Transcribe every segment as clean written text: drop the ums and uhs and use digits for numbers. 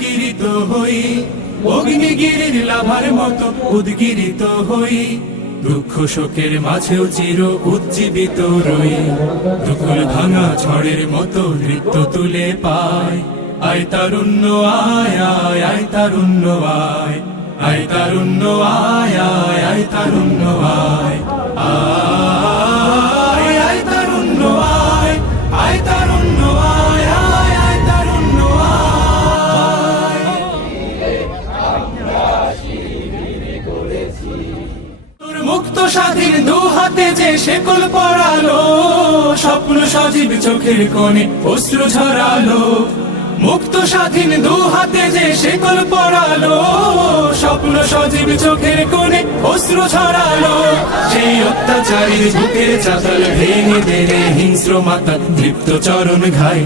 উদ্গিরিত হই, অগ্নিগিরির লাভার মতো উদ্গিরিত হই, দুঃখ শোকের মাঝেও চির উজ্জীবিত রই, দুকুল ভাঙা ঝড়ের মতো নৃত্য তুলে পায়। আয় তারুণ্য আয় আয় আয় তারুণ্য আয়, আয় তারুণ্য আয় আয় আয় তারুণ্য আয়, আয় আয় তারুণ্য আয়, আয় তারুণ্য আয় আয় আয় তারুণ্য আয়। তোর মুক্ত স্বাধীন দু হাতে যে শেকল পরালো, স্বপ্ন সজীব চোখের কোণে অশ্রু ঝরালো, মুক্ত স্বাধীন দু হাতে যে শেকল পরালো, স্বপ্ন সজীব চোখের কোণে অশ্রু ঝরালো, সেই অত্যাচারীর বুকের চাতাল ভেঙে দেনে হিংস্র মাতা তৃপ্ত চরণ ঘায়।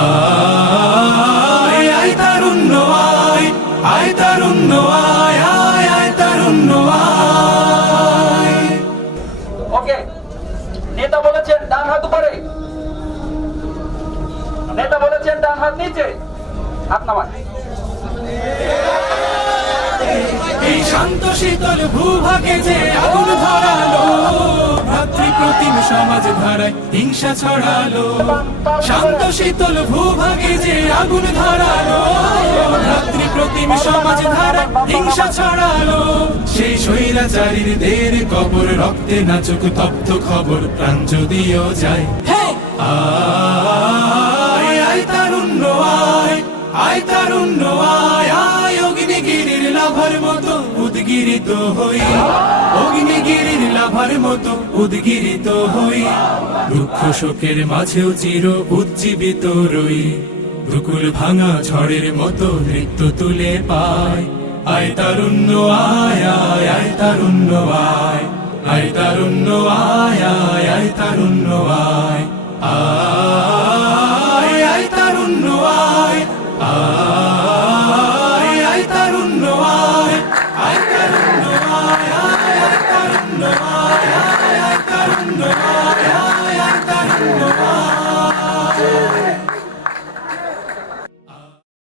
আয় আয় তারুণ্য আয়, আয় তারুণ্য আয় আয় আয় তারুণ্য আয়। ওকে, নেতা বলেছেন ডান হাত উপরে, নেতা বলেছেন ডান হাত নিচে, হাত নামান। এই শান্ত শীতল ভূভাগে যে আগুন ধরালো, ভ্রাতৃপ্রতিম সমাজ ধারায় হিংসা ছড়ালো, শান্ত শীতল ভূভাগে যে আগুন ধরালো, ভ্রাতৃপ্রতিম সমাজ ধারায় হিংসা ছড়ালো, সেই স্বৈরাচারীর দের কবর রক্তে নাচুক তপ্ত খবর প্রাণ যদিও যায়। আয় আয় তারুণ্য আয়, আয় তারুণ্য আয় আয়, অগ্নিগিরির লাভার মতো উদ্গিরিত হই, অগ্নিগিরির লাভার মতো উদ্গিরিত হই, দুঃখ শোকের মাঝেও চির উজ্জীবিত রই, দুকুল ভাঙা ঝড়ের মতো নৃত্য তুলে পায়। আয় তারুণ্য আয় আয় আয় তারুণ্য আয়, আয় তারুণ্য আয় আয় আয় তারুণ্য আয়।